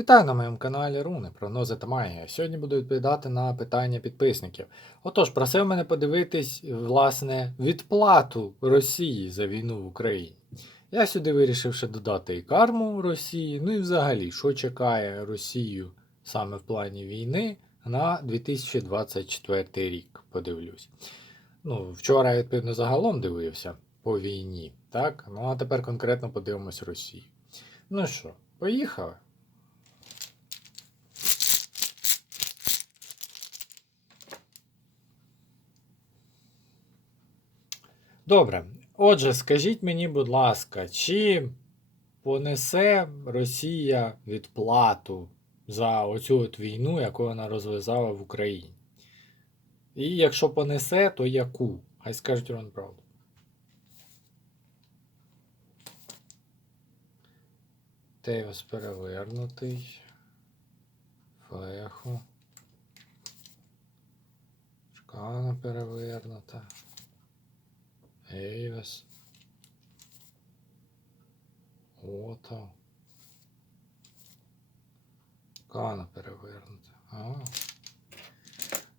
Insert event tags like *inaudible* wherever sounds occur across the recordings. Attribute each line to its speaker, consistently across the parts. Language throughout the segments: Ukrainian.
Speaker 1: Вітаю на моєму каналі Руни, прогнози та магія. Сьогодні буду відповідати на питання підписників. Отож, просив мене подивитись, власне, відплату Росії за війну в Україні. Я сюди вирішив ще додати і карму Росії, ну і взагалі, що чекає Росію саме в плані війни на 2024 рік. Подивлюсь. Ну, вчора відповідно загалом дивився по війні, так? Ну а тепер конкретно подивимось Росію. Ну що, поїхали? Добре. Отже, скажіть мені, будь ласка, чи понесе Росія відплату за оцю от війну, яку вона розв'язала в Україні? І якщо понесе, то яку? Хай скажуть вам правду. Тейвас перевернутий. Флеху. Шкана перевернута. Ейвес. Ото. Кана перевернута. А.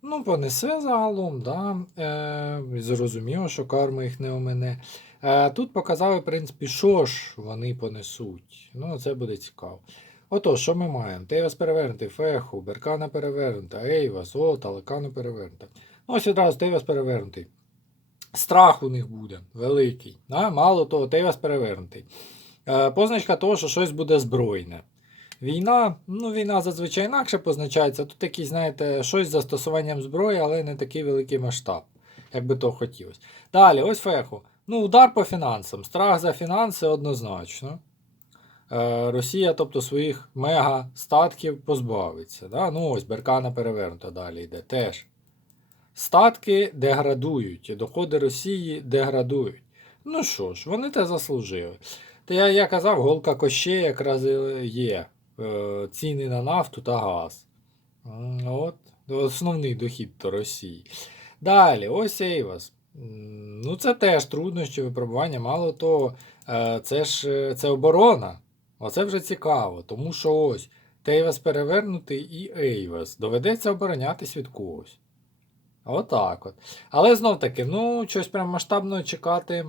Speaker 1: Ну, понесе загалом, да. Е, зрозуміло, що карма їх не омине. Е, тут показали, в принципі, що ж вони понесуть. Ну, це буде цікаво. Отож, що ми маємо? Тейвас перевернутий, Феху, Беркана перевернута, Ейвас, Ота, Лекана перевернута. Ну, ось відразу Тейвас перевернутий. Страх у них буде великий. Да? Мало того, Тейвас перевернутий. Е, позначка того, що щось буде збройне. Війна, ну війна зазвичай інакше позначається. Тут якийсь, знаєте, щось з застосуванням зброї, але не такий великий масштаб, як би то хотілося. Далі, ось феху. Ну, удар по фінансам. Страх за фінанси однозначно. Е, Росія, тобто, своїх мега статків позбавиться. Да? Ну, ось Беркана перевернута далі йде теж. Статки деградують, доходи Росії деградують. Ну що ж, вони те заслужили. Та я, я казав, голка коще якраз є. Е, ціни на нафту та газ. От, основний дохід до Росії. Далі, ось Ейвас. Ну, це теж труднощі випробування. Мало того, е, це ж е, це оборона. Оце вже цікаво, тому що ось Тейвас перевернутий і Ейвас. Доведеться оборонятись від когось. Отак от. Але знов таки, ну, щось прям масштабного чекати.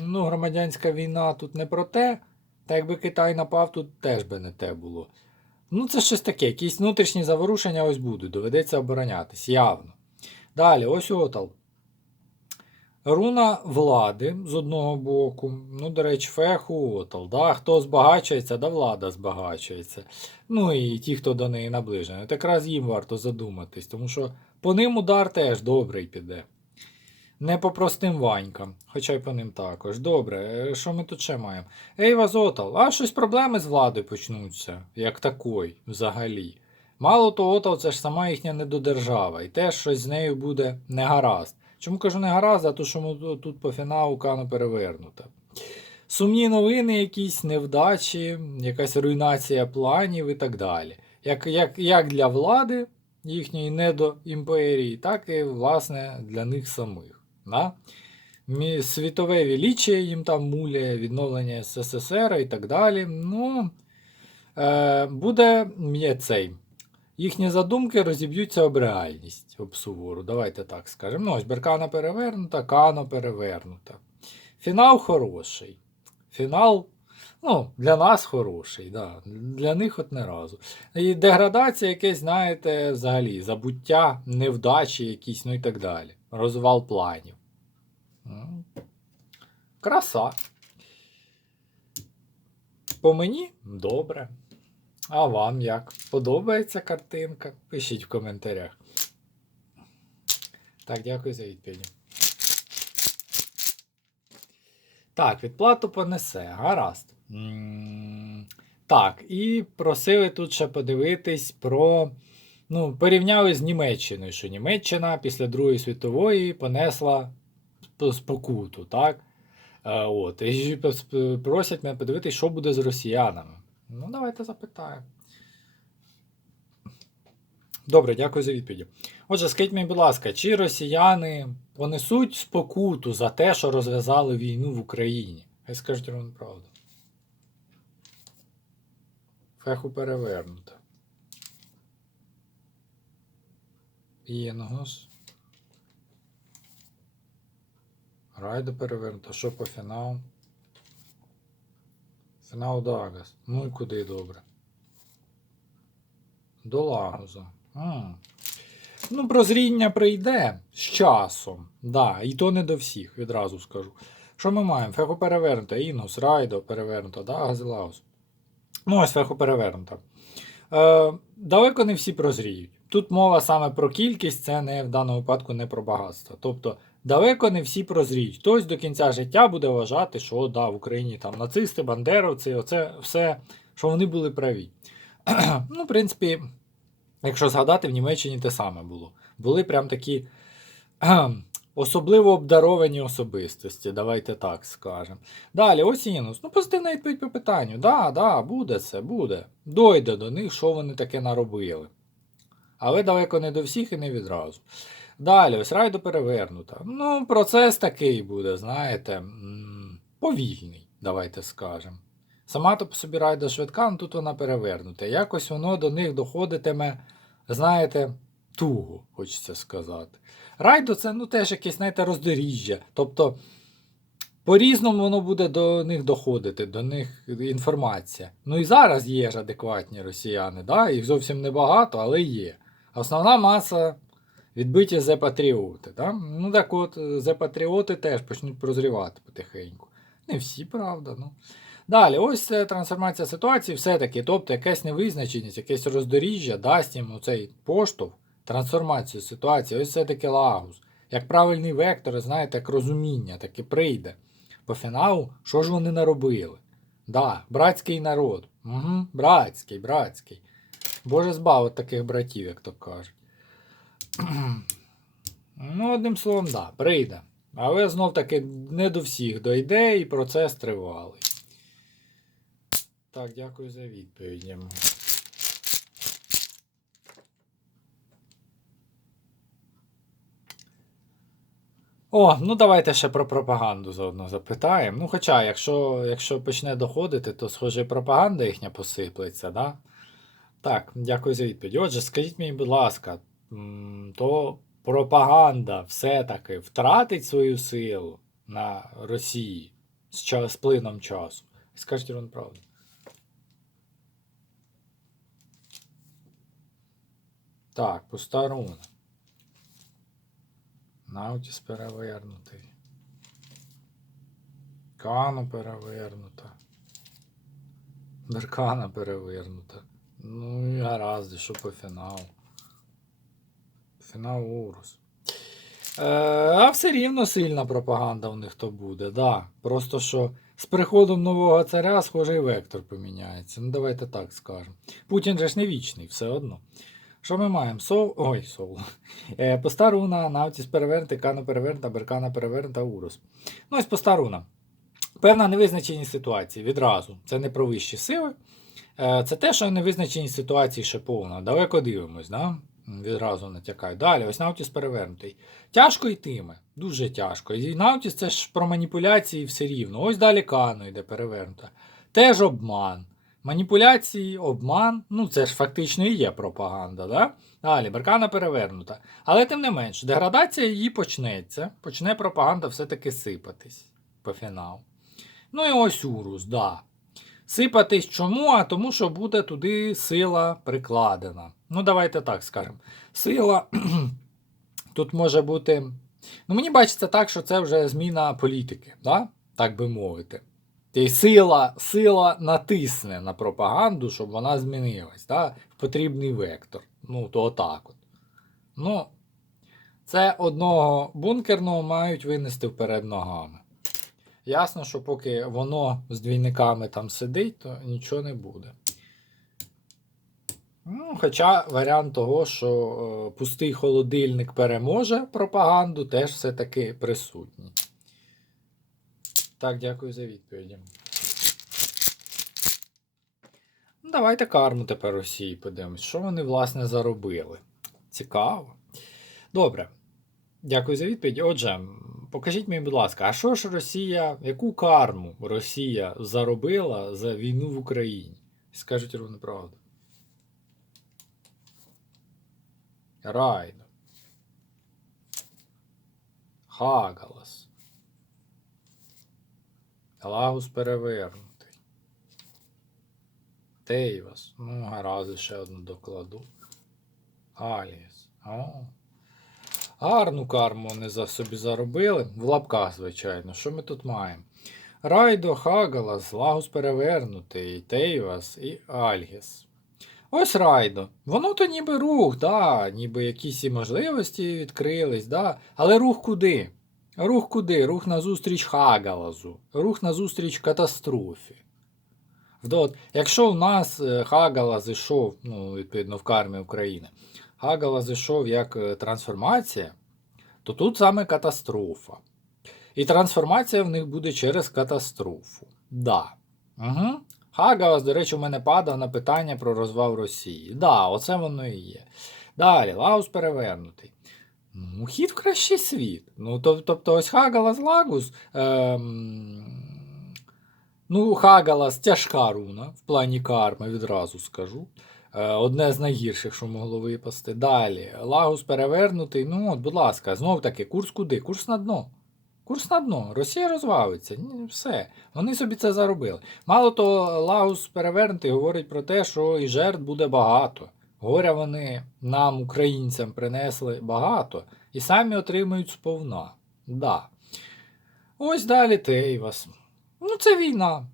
Speaker 1: Ну, громадянська війна тут не про те. Та якби Китай напав, тут теж би не те було. Ну, це щось таке, якісь внутрішні заворушення ось будуть, доведеться оборонятись, явно. Далі, ось Отал. Руна влади з одного боку. Ну, до речі, феху, Отал. Да? Хто збагачується, да влада збагачується. Ну і ті, хто до неї наближений. От якраз їм варто задуматись, тому що по ним удар теж добрий піде. Не по простим ванькам, хоча й по ним також. Добре, е, що ми тут ще маємо? Ейва Зотал, а щось проблеми з владою почнуться, як такої, взагалі. Мало того, Отал це ж сама їхня недодержава, і теж щось з нею буде негаразд. Чому кажу негаразд, а то що ми тут по фіналу кану перевернута. Сумні новини, якісь невдачі, якась руйнація планів і так далі. Як, як, як для влади їхньої недоімперії, так і, власне, для них самих. Да? Світове величие їм там муляє, відновлення СССР і так далі. Ну, е, буде є цей. Їхні задумки розіб'ються об реальність, об сувору. Давайте так скажемо. Ну, ось Беркана перевернута, Кано перевернута. Фінал хороший. Фінал, ну, для нас хороший, да. для них от не разу. І деградація якесь, знаєте, взагалі, забуття, невдачі якісь, ну і так далі. Розвал планів. Краса. По мені добре. А вам як? Подобається картинка? Пишіть в коментарях. Так, дякую за відповідь. Так, відплату понесе. Гаразд. Так, і просили тут ще подивитись про. Ну, порівняли з Німеччиною, що Німеччина після Другої світової понесла спокуту, так? Е, От, і просять мене подивитись, що буде з росіянами. Ну, давайте запитаємо. Добре, дякую за відповідь. Отже, скажіть мені, будь ласка, чи росіяни понесуть спокуту за те, що розв'язали війну в Україні? Хай скажуть вам правду. Феху перевернута. Інгус. Райдо перевернута. Що по фіналу? Фінал Дагас. Ну і куди добре? До Лагуза. М. Ну, прозріння прийде з часом. Да, і то не до всіх, відразу скажу. Що ми маємо? Феху перевернута, Інгус, Райдо перевернута, да, Газелаус. Ну, ось феху перевернута. Е, далеко не всі прозріють. Тут мова саме про кількість, це не в даному випадку не про багатство. Тобто, далеко не всі прозріють. Хтось до кінця життя буде вважати, що да, в Україні там нацисти, бандеровці, оце все, що вони були праві. *clears throat* ну, в принципі, якщо згадати, в Німеччині те саме було. Були прям такі особливо обдаровані особистості, давайте так скажемо. Далі, ось Інус. Ну, позитивна відповідь по питанню. Да, да, буде це, буде. Дойде до них, що вони таке наробили. Але далеко не до всіх і не відразу. Далі, ось райдо перевернута. Ну, процес такий буде, знаєте, повільний, давайте скажемо. Сама то по собі райда швидка, ну тут вона перевернута. Якось воно до них доходитиме, знаєте, туго, хочеться сказати. Райдо це ну, теж якесь, знаєте, роздоріжжя. Тобто, по-різному воно буде до них доходити, до них інформація. Ну і зараз є ж адекватні росіяни, да? їх зовсім небагато, але є. Основна маса відбиті зе-патріоти. Да? Ну так от, зе-патріоти теж почнуть прозрівати потихеньку. Не всі, правда. ну. Далі, ось трансформація ситуації, все-таки, тобто якась невизначеність, якесь роздоріжжя дасть їм цей поштовх, трансформацію ситуації, ось все-таки лагус. Як правильний вектор, знаєте, як розуміння, таке прийде. По фіналу, що ж вони наробили? Да, братський народ. Угу, Братський, братський. Боже збав от таких братів, як то кажуть. *clears throat* ну, одним словом, да, прийде. Але знов таки не до всіх дойде і процес тривалий. Так, дякую за відповідь. О, ну давайте ще про пропаганду заодно запитаємо. Ну, хоча, якщо, якщо почне доходити, то схоже, пропаганда їхня посиплеться, да? Так, дякую за відповідь. Отже, скажіть мені, будь ласка, то пропаганда все-таки втратить свою силу на Росії з, ча- з плином часу? Скажіть вам правду. Так, пуста руна. Наутіс перевернутий. Кану перевернута. Беркана перевернута. Ну і гаразд, що по фіналу. Фінал Урус. Е, а все рівно сильна пропаганда в них то буде, да. Просто що з приходом нового царя схожий вектор поміняється. Ну, давайте так скажемо. Путін же ж не вічний, все одно. Що ми маємо? Сол. Ой, сол. *laughs* Е, поста руна, Навтіс перевернути, Кана перевернута, Беркана перевернута, Урус. Ну, ось поста руна. Певна невизначеність ситуації відразу. Це не про вищі сили. Е, Це те, що невизначеність ситуації ще повна. Далеко дивимось, да? відразу натякаю. Далі, ось Наутіс перевернутий. Тяжко йтиме, дуже тяжко. І Наутіс це ж про маніпуляції все рівно. Ось далі Кано йде перевернута. Теж обман. Маніпуляції, обман, ну це ж фактично і є пропаганда. Да? Далі, Беркана перевернута. Але тим не менш, деградація її почнеться. Почне пропаганда все-таки сипатись по фіналу. Ну і ось Урус, да. Сипатись чому? А тому, що буде туди сила прикладена. Ну, давайте так скажемо. Сила *clears throat* тут може бути. Ну, мені бачиться так, що це вже зміна політики, да? так би мовити. І сила, сила натисне на пропаганду, щоб вона змінилась, да? потрібний вектор. Ну, то отак от. Ну, це одного бункерного мають винести вперед ногами. Ясно, що поки воно з двійниками там сидить, то нічого не буде. Ну, Хоча варіант того, що е, пустий холодильник переможе пропаганду, теж все-таки присутній. Так, дякую за відповіді. Ну, давайте карму тепер Росії подивимось. Що вони, власне, заробили? Цікаво. Добре. Дякую за відповідь. Отже, покажіть мені, будь ласка, а що ж Росія, яку карму Росія заробила за війну в Україні? Скажуть рівну правду. Райдо. Хагалас. Лагус перевернутий. Тейвас. Ну, гаразд, ще одну докладу. Аліс. Гарну карму вони за собі заробили. В лапках, звичайно. Що ми тут маємо? Райдо, Хагалас, Лагус перевернутий, Тейвас і Альгіс. Ось Райдо. Воно то ніби рух, да, ніби якісь і можливості відкрились, да. Але рух куди? Рух куди? Рух назустріч Хагалазу, рух назустріч катастрофі. От, якщо у нас е, Хагалаз ішов, ну, відповідно, в кармі України, Хагалаз ішов як е, трансформація, то тут саме катастрофа. І трансформація в них буде через катастрофу. Да. Угу. Хагалас, до речі, у мене падав на питання про розвал Росії. Да, оце воно і є. Далі, Лаус перевернутий. Ну, хід в кращий світ. Ну, тоб- тобто, ось Хагалас Лагус. Ем... Ну, Хагалас тяжка руна в плані карми, відразу скажу. Е, Одне з найгірших, що могло випасти. Далі. Лагус перевернутий. Ну, от, будь ласка, знов таки, курс куди? Курс на дно. Курс на дно. Росія розвалиться. Ні, все. Вони собі це заробили. Мало того, Лагус перевернутий говорить про те, що і жертв буде багато. Горя вони нам, українцям, принесли багато і самі отримують сповна. Да. Ось далі Тейвас. Ну, це війна.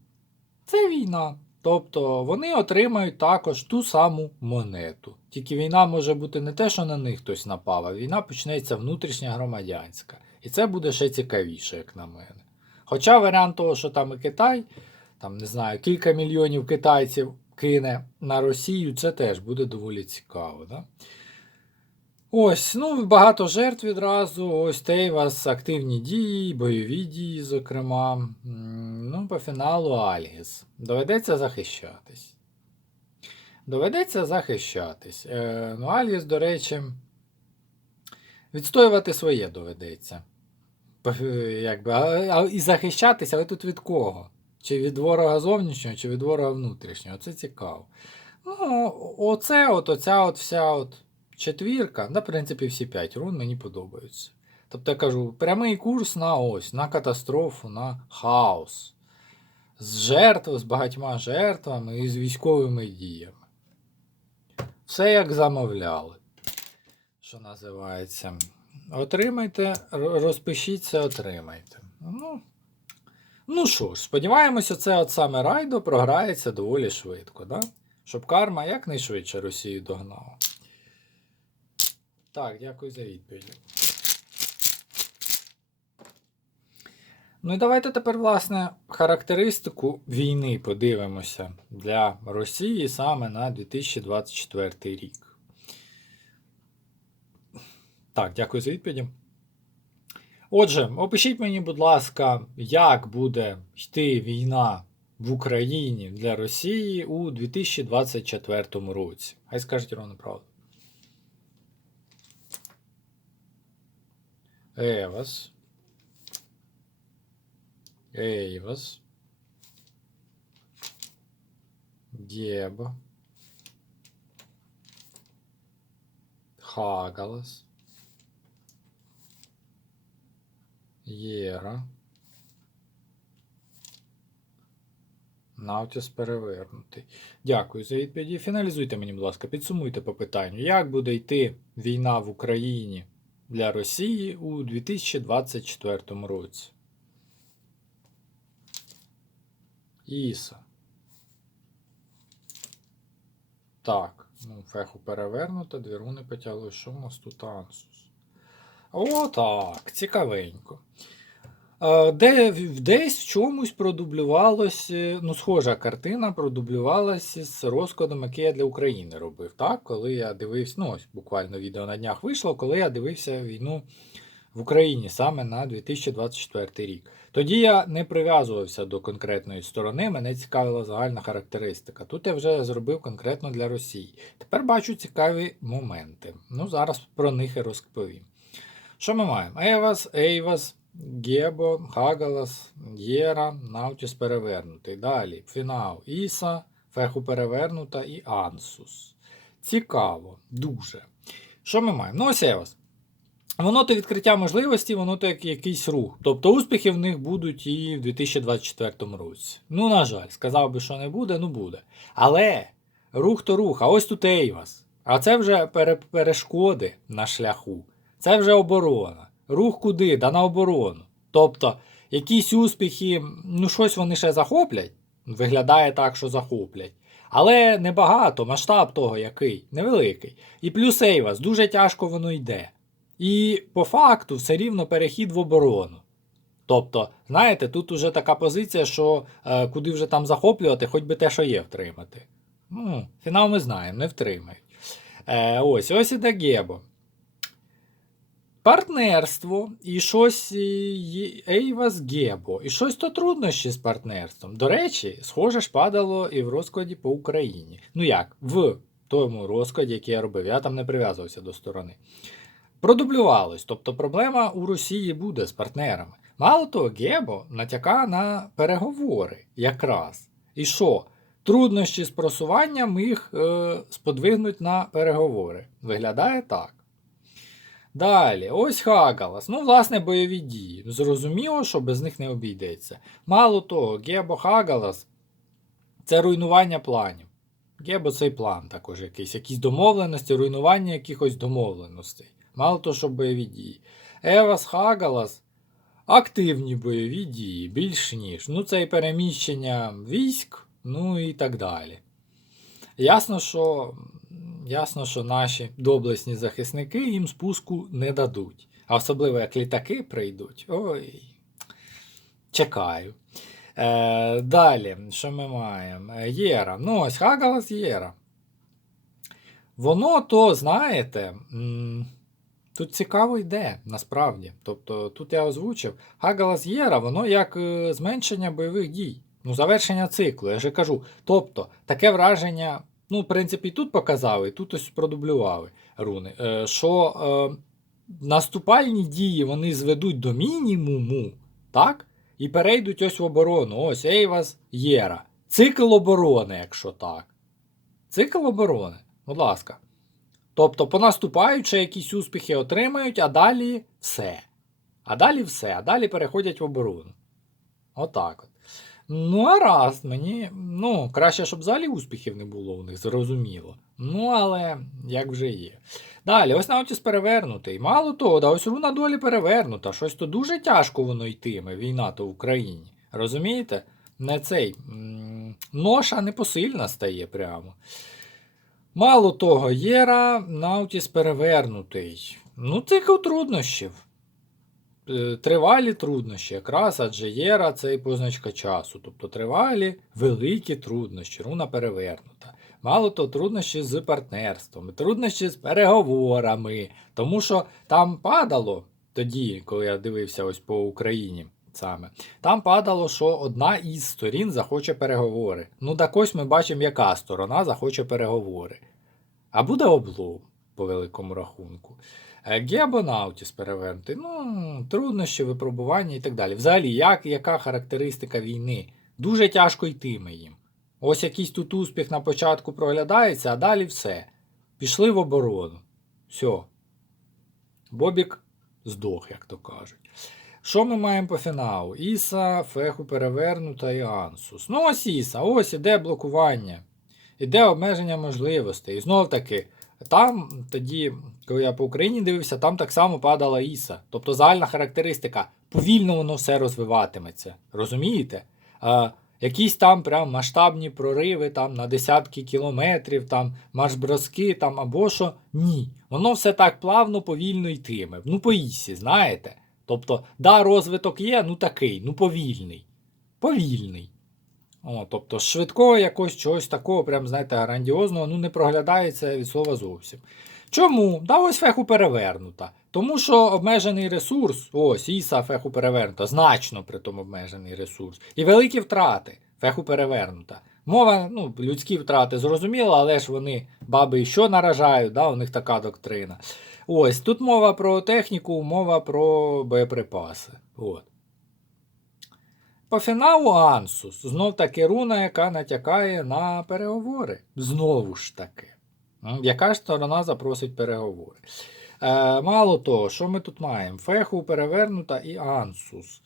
Speaker 1: Це війна. Тобто вони отримають також ту саму монету. Тільки війна може бути не те, що на них хтось напав, а війна почнеться внутрішня громадянська. І це буде ще цікавіше, як на мене. Хоча варіант того, що там і Китай, там не знаю, кілька мільйонів китайців кине на Росію, це теж буде доволі цікаво. Да? Ось, ну, багато жертв відразу. Ось те у вас активні дії, бойові дії, зокрема. Ну, по фіналу Альгіс. Доведеться захищатись. Доведеться захищатись. Е, ну, Альгіс, до речі, відстоювати своє доведеться. Якби, а, і захищатися, але тут від кого? Чи від ворога зовнішнього, чи від ворога внутрішнього. Це цікаво. Ну, оце, от, оця от вся от четвірка, на принципі, всі п'ять рун мені подобаються. Тобто я кажу, прямий курс на ось, на катастрофу, на хаос. З жертв, з багатьма жертвами і з військовими діями. Все як замовляли. Що називається. Отримайте, розпишіться, отримайте. Ну, ну що ж, сподіваємося, це от саме райдо програється доволі швидко, да? щоб карма якнайшвидше Росію догнала. Так, дякую за відповідь. Ну і давайте тепер, власне, характеристику війни подивимося для Росії саме на 2024 рік. Так, дякую за відповіді. Отже, опишіть мені, будь ласка, як буде йти війна в Україні для Росії у 2024 році. Хай скажуть ровно правду. Евас. Ейвас. Геба. Хагалас. Єра. Наутіс перевернутий. Дякую за відповіді. Фіналізуйте мені, будь ласка, підсумуйте по питанню, як буде йти війна в Україні для Росії у 2024 році. Іса. Так, ну, феху перевернуто, дві руни потягли. Що в нас тут Ансус? О, так, цікавенько. Е, Де, десь в чомусь продублювалося, ну, схожа картина продублювалася з розкладом, який я для України робив. Так? Коли я дивився, ну, ось буквально відео на днях вийшло, коли я дивився війну в Україні саме на 2024 рік. Тоді я не прив'язувався до конкретної сторони, мене цікавила загальна характеристика. Тут я вже зробив конкретно для Росії. Тепер бачу цікаві моменти. Ну, зараз про них і розповім. Що ми маємо? Евас, Ейвас, Гебо, Хагалас, Єра, Наутіс перевернутий. Далі Фінал, Іса, феху перевернута і ансус. Цікаво, дуже. Що ми маємо? Ну, ось Евас. Воно то відкриття можливості, воно то як якийсь рух. Тобто успіхи в них будуть і в 2024 році. Ну, на жаль, сказав би, що не буде, ну буде. Але рух то рух, а ось тут Ейвас. А це вже перешкоди на шляху. Це вже оборона. Рух куди? Да на оборону. Тобто, якісь успіхи, ну щось вони ще захоплять. Виглядає так, що захоплять. Але небагато, масштаб того який, невеликий. І плюс Ейвас, дуже тяжко воно йде. І по факту все рівно перехід в оборону. Тобто, знаєте, тут уже така позиція, що е, куди вже там захоплювати, хоч би те, що є, втримати. Ну, фінал ми знаємо, не втримають. Е, ось, ось іде Гебо. Партнерство і щось Ейвас Гебо. І щось то труднощі з партнерством. До речі, схоже ж падало і в розкладі по Україні. Ну як, в тому розкладі, який я робив, я там не прив'язувався до сторони. Продублювалось, тобто проблема у Росії буде з партнерами. Мало того, Гебо натяка на переговори якраз. І що? Труднощі з просуванням їх е, сподвигнуть на переговори. Виглядає так. Далі, ось Хагалас. Ну, власне, бойові дії. Зрозуміло, що без них не обійдеться. Мало того, Гебо Хагалас це руйнування планів. Гебо цей план також якийсь, якісь домовленості, руйнування якихось домовленостей. Мало того, що бойові дії. Евас Хагалас активні бойові дії, більш ніж. Ну, це і переміщення військ, ну і так далі. Ясно, що, ясно, що наші доблесні захисники їм спуску не дадуть. А особливо як літаки прийдуть. Ой. Чекаю. Е, далі, що ми маємо? Е, Єра. Ну, ось Хагалас Єра. Воно то, знаєте, тут цікаво йде, насправді. Тобто, тут я озвучив, Хагалас Єра, воно як е, зменшення бойових дій. Ну, завершення циклу, я же кажу. Тобто, таке враження, ну, в принципі, і тут показали, і тут ось продублювали руни, е, що е, наступальні дії вони зведуть до мінімуму, так? І перейдуть ось в оборону. Ось Ейвас Єра. Цикл оборони, якщо так. Цикл оборони, будь ласка. Тобто, понаступаючи, якісь успіхи отримають, а далі все. А далі все, а далі переходять в оборону. Отак от. Ну, а раз, мені, ну, краще, щоб взагалі успіхів не було у них, зрозуміло. Ну, але як вже є. Далі, ось Наутіс перевернутий. Мало того, да ось руна долі перевернута. Щось то дуже тяжко воно йтиме, війна то в Україні. Розумієте? Не цей. Ноша непосильна стає прямо. Мало того, Єра Наутіс перевернутий. Ну, цикл труднощів. Е, Тривалі труднощі, якраз адже Єра це і позначка часу. Тобто тривалі великі труднощі, руна перевернута. Мало того, труднощі з партнерством, труднощі з переговорами. Тому що там падало тоді, коли я дивився ось по Україні саме, там падало, що одна із сторін захоче переговори. Ну так ось ми бачимо, яка сторона захоче переговори. А буде облом, по великому рахунку. Е, Геобонаутіс перевернутий, ну, труднощі, випробування і так далі. Взагалі, як, яка характеристика війни? Дуже тяжко йтиме їм. Ось якийсь тут успіх на початку проглядається, а далі все. Пішли в оборону. Все. Бобік здох, як то кажуть. Що ми маємо по фіналу? Іса, Феху перевернута і Ансус. Ну, ось Іса, ось іде блокування. Іде обмеження можливостей. І знов таки, там тоді, коли я по Україні дивився, там так само падала Іса. Тобто загальна характеристика. Повільно воно все розвиватиметься. Розумієте? А, якісь там прям масштабні прориви там, на десятки кілометрів, там марш-броски там, або що. Ні. Воно все так плавно, повільно йтиме. Ну, по Ісі, знаєте? Тобто, да, розвиток є, ну такий, ну повільний. Повільний. О, тобто швидкого якогось чогось такого, прям, знаєте, грандіозного, ну не проглядається від слова зовсім. Чому? Да ось феху перевернута. Тому що обмежений ресурс, ось Іса феху перевернута, значно при тому обмежений ресурс. І великі втрати феху перевернута. Мова, ну, людські втрати зрозуміло, але ж вони баби що наражають, да, у них така доктрина. Ось тут мова про техніку, мова про боєприпаси. От. По фіналу Ансус. Знов таки руна, яка натякає на переговори. Знову ж таки. Яка ж сторона запросить переговори? Е, мало того, що ми тут маємо? Феху перевернута і Ансус.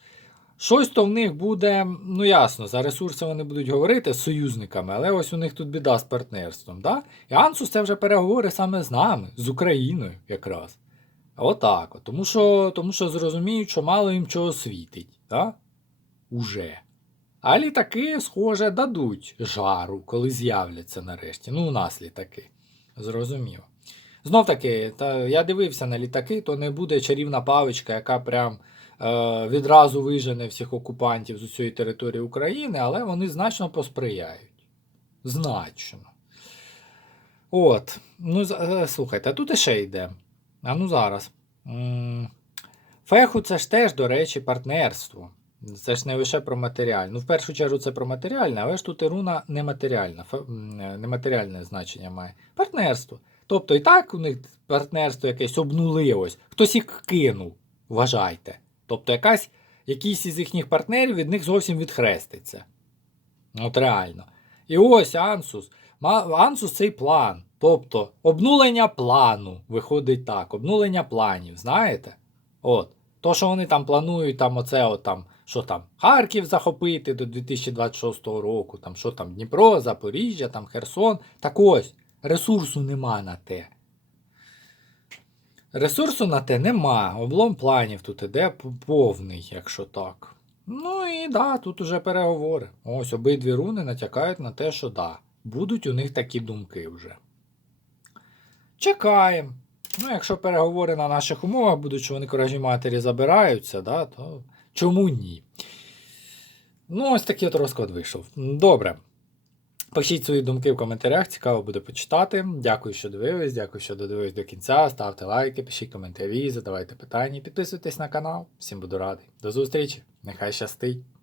Speaker 1: Щось то в них буде, ну ясно, за ресурси вони будуть говорити з союзниками, але ось у них тут біда з партнерством. Да? І Ансус це вже переговори саме з нами, з Україною якраз. Отак. от. Тому що, тому що зрозуміють, що мало їм чого світить. Да? Уже. А літаки, схоже, дадуть жару, коли з'являться нарешті. Ну, у нас літаки. Зрозуміло. Знов таки, та, я дивився на літаки, то не буде чарівна павичка, яка прям е, відразу вижене всіх окупантів з усієї території України, але вони значно посприяють. Значно. От. Ну, е, слухайте, а тут іще йде. А ну зараз. Феху це ж теж, до речі, партнерство. Це ж не лише про матеріальне. Ну, в першу чергу, це про матеріальне, але ж тут і руна нематеріальна, е, нематеріальне значення має. Партнерство. Тобто і так у них партнерство якесь обнулилось. Хтось їх кинув, вважайте. Тобто якась, якийсь із їхніх партнерів від них зовсім відхреститься. От реально. І ось Ансус. Ансус цей план. Тобто обнулення плану виходить так. Обнулення планів, знаєте? От. То, що вони там планують, там оце, от там, що там, Харків захопити до 2026 року, там, що там, Дніпро, Запоріжжя, там, Херсон. Так ось, ресурсу нема на те. Ресурсу на те нема. Облом планів тут іде повний, якщо так. Ну і да, тут уже переговори. Ось обидві руни натякають на те, що да, будуть у них такі думки вже. Чекаємо. Ну, якщо переговори на наших умовах будуть, що вони коражі матері забираються, да, то чому ні? Ну, ось такий от розклад вийшов. Добре. Пишіть свої думки в коментарях, цікаво буде почитати. Дякую, що дивились, дякую, що додивились до кінця. Ставте лайки, пишіть коментарі, задавайте питання, підписуйтесь на канал. Всім буду радий. До зустрічі! Нехай щастить!